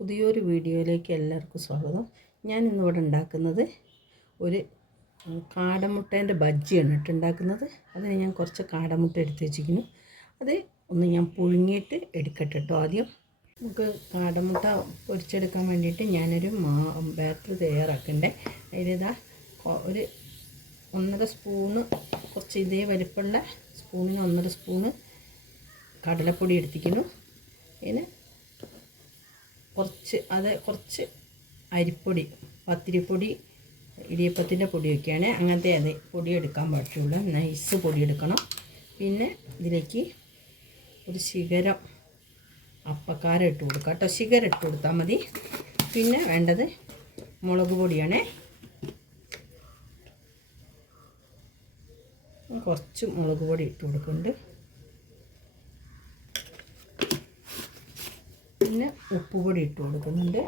പുതിയൊരു വീഡിയോയിലേക്ക് എല്ലാവർക്കും സ്വാഗതം. ഞാൻ ഇന്നിവിടെ ഉണ്ടാക്കുന്നത് ഒരു കാടമുട്ടേന്റെ ബജ്ജിയാണ് ഇട്ട് ഉണ്ടാക്കുന്നത്. അതിന് ഞാൻ കുറച്ച് കാടമുട്ട എടുത്ത് വെച്ചിരിക്കുന്നു. അത് ഒന്ന് ഞാൻ പുഴുങ്ങിയിട്ട് എടുക്കട്ടെ കേട്ടോ ആദ്യം. നമുക്ക് കാടമുട്ട പൊരിച്ചെടുക്കാൻ വേണ്ടിയിട്ട് ഞാനൊരു മാ ബാറ്റർ തയ്യാറാക്കണ്ടേ. അതിലിതാ ഒരു ഒന്നര സ്പൂണ് കുറച്ച് ഇതേ വലിപ്പമുള്ള സ്പൂണിന് ഒന്നര സ്പൂണ് കടലപ്പൊടി എടുത്തിരിക്കുന്നു. അതിന് കുറച്ച് അത് കുറച്ച് അരിപ്പൊടി പത്തിരിപ്പൊടി ഇടിയപ്പത്തിന്റെ പൊടിയൊക്കെയാണ്. അങ്ങനത്തെ അത് പൊടിയെടുക്കാൻ പറ്റുള്ളൂ. നൈസ് പൊടിയെടുക്കണം. പിന്നെ ഇതിലേക്ക് ഒരു ശിഖരം അപ്പക്കാരം ഇട്ട് കൊടുക്കുക കേട്ടോ. ശിഖരം ഇട്ട് കൊടുത്താൽ മതി. പിന്നെ വേണ്ടത് മുളക് പൊടിയാണേ. കുറച്ച് മുളക് പൊടി ഇട്ട് കൊടുക്കുന്നുണ്ട്. പിന്നെ ഉപ്പുപൊടി ഇട്ട് കൊടുക്കുന്നുണ്ട്.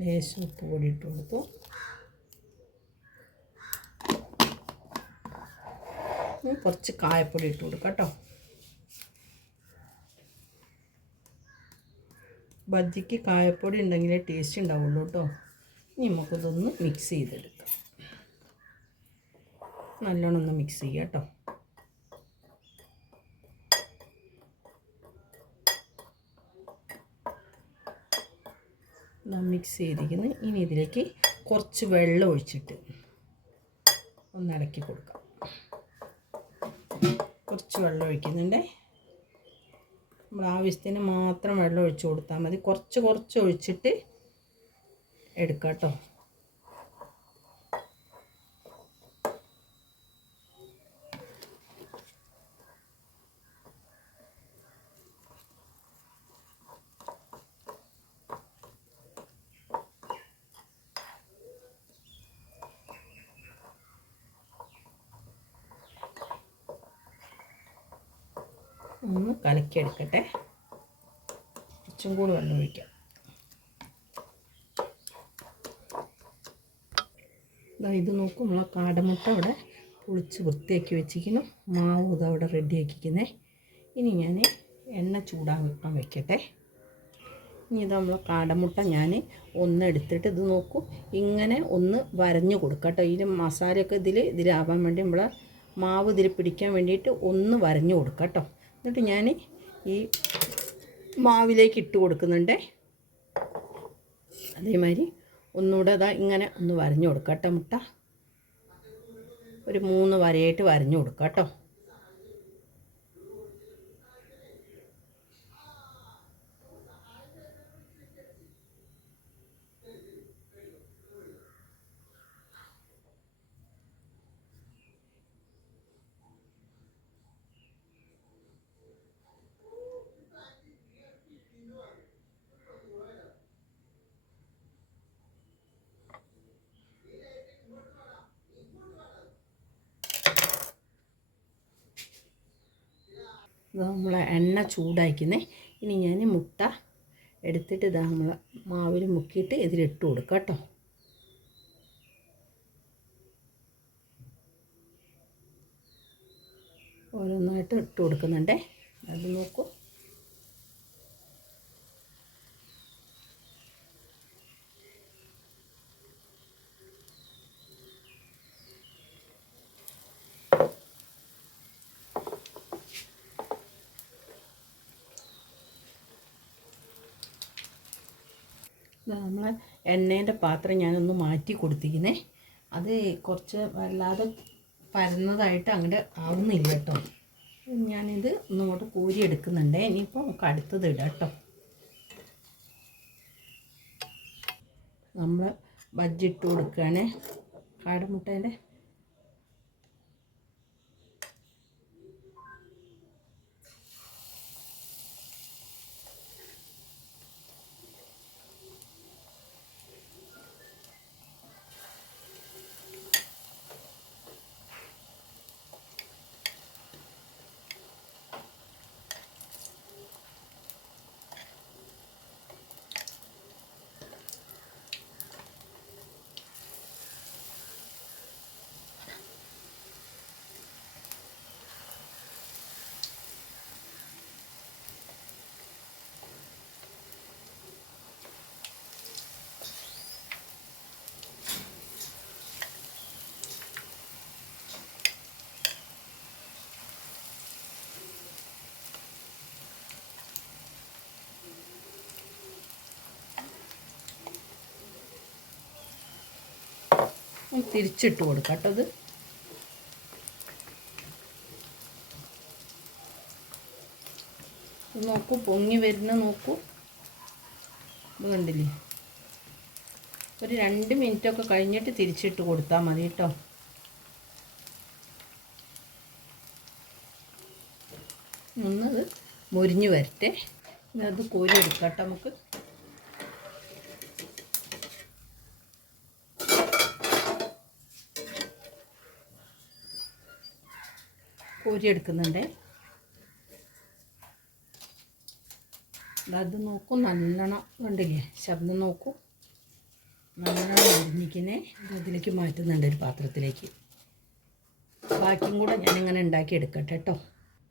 ലേശം ഉപ്പുപൊടി ഇട്ട് കൊടുത്തു. കുറച്ച് കായപ്പൊടി ഇട്ട് കൊടുക്കാം കേട്ടോ. ബജ്ജിക്ക് കായപ്പൊടി ഉണ്ടെങ്കിലേ ടേസ്റ്റ് ഉണ്ടാവുള്ളൂ കേട്ടോ. ഇനി നമുക്കിതൊന്ന് മിക്സ് ചെയ്തെടുക്കാം. നല്ലോണം ഒന്ന് മിക്സ് ചെയ്യുക കേട്ടോ. മിക്സ് ചെയ്തിരിക്കുന്നു. ഇനി ഇതിലേക്ക് കുറച്ച് വെള്ളം ഒഴിച്ചിട്ട് ഒന്ന് കൊടുക്കാം. കുറച്ച് വെള്ളം ഒഴിക്കുന്നുണ്ടേ. നമ്മൾ ആവശ്യത്തിന് മാത്രം വെള്ളം ഒഴിച്ച് കൊടുത്താൽ മതി. കുറച്ച് കുറച്ച് ഒഴിച്ചിട്ട് എടുക്കാം കേട്ടോ. ഒന്ന് കലക്കിയെടുക്കട്ടെ. കുറച്ചും കൂടി വെള്ളം ഒഴിക്കാം. ഇത് നോക്കും നമ്മളെ കാടമുട്ട അവിടെ പൊളിച്ച് വൃത്തിയാക്കി വെച്ചിരിക്കുന്നു. മാവ് ഇത് അവിടെ റെഡി ആക്കിക്കുന്നേ ഇനി ഞാൻ എണ്ണ ചൂടാൻ വെക്കാൻ വെക്കട്ടെ. ഇനി ഇത് നമ്മളെ കാടമുട്ട ഞാൻ ഒന്ന് എടുത്തിട്ട് ഇത് നോക്കൂ. ഇങ്ങനെ ഒന്ന് വരഞ്ഞു കൊടുക്കട്ടോ കേട്ടോ. ഇതിന് മസാലയൊക്കെ ഇതിൽ ഇതിലാവാൻ വേണ്ടി നമ്മളെ മാവ് ഇതിൽ പിടിക്കാൻ വേണ്ടിയിട്ട് ഒന്ന് വരഞ്ഞു കൊടുക്കാം കേട്ടോ. എന്നിട്ട് ഞാൻ ഈ മാവിലേക്ക് ഇട്ട് കൊടുക്കുന്നുണ്ട്. അതേമാതിരി ഒന്നുകൂടെ അതാ ഇങ്ങനെ ഒന്ന് വരഞ്ഞു കൊടുക്കാം കേട്ടോ മുട്ട. ഒരു മൂന്ന് വരയായിട്ട് വരഞ്ഞു കൊടുക്കാം കേട്ടോ. നമ്മൾ എണ്ണ ചൂടാക്കുന്നേ ഇനി ഞാൻ മുട്ട എടുത്തിട്ട് ഇതാ നമ്മൾ മാവിൽ മുക്കിയിട്ട് ഇതിലിട്ട് കൊടുക്കാം കേട്ടോ. ഓരോന്നായിട്ട് ഇട്ട് കൊടുക്കുന്നുണ്ടേ. അത് നോക്കൂ. നമ്മൾ എണ്ണേന്റെ പാത്രം ഞാനൊന്ന് മാറ്റി കൊടുത്തിരിക്കുന്നേ. അത് കുറച്ച് വല്ലാതെ പരന്നതായിട്ട് അങ്ങോട്ട് ആവുന്നില്ല കേട്ടോ. ഞാനിത് ഒന്നുകൂടെ കോരി എടുക്കുന്നുണ്ട് ഇനിയിപ്പോൾ നമുക്ക് അടുത്തത് ഇടാം കേട്ടോ. നമ്മൾ ബജ്ജിട്ട് കൊടുക്കുകയാണ്. കാടമുട്ടേന്റെ തിരിച്ചിട്ട് കൊടുക്കാം കേട്ടോ നോക്കൂ പൊങ്ങി വരുന്ന നോക്കൂ. ഇത് കണ്ടില്ലേ? ഒരു രണ്ട് മിനിറ്റൊക്കെ കഴിഞ്ഞിട്ട് തിരിച്ചിട്ട് കൊടുത്താൽ മതി കേട്ടോ. ഒന്നത് മുരിഞ്ഞ് വരട്ടെ. ഇന്നത് കോരി എടുക്കാം കേട്ടോ നമുക്ക്. കോരി അത് നോക്കൂ നല്ലോണം കണ്ടില്ലേ? ശബ്ദം നോക്കൂ. നല്ലോണം മുരിഞ്ഞിക്കിനെ ഇതിലേക്ക് മാറ്റുന്നുണ്ട് ഒരു പാത്രത്തിലേക്ക്. ബാക്കിയും കൂടെ ഞാനിങ്ങനെ ഉണ്ടാക്കി എടുക്കട്ടെ കേട്ടോ.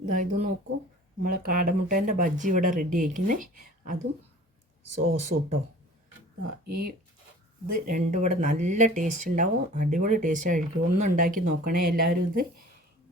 ഇതാ ഇത് നോക്കൂ നമ്മൾ കാടമുട്ടേന്റെ ബജ്ജി ഇവിടെ റെഡി ആയിക്കുന്നേ അതും സോസും കേട്ടോ ഈ ഇത് രണ്ടും ഇവിടെ നല്ല ടേസ്റ്റ് ഉണ്ടാവും. അടിപൊളി ടേസ്റ്റ് ആയിരിക്കും. ഒന്ന് ഉണ്ടാക്കി നോക്കണേ എല്ലാവരും ഇത്.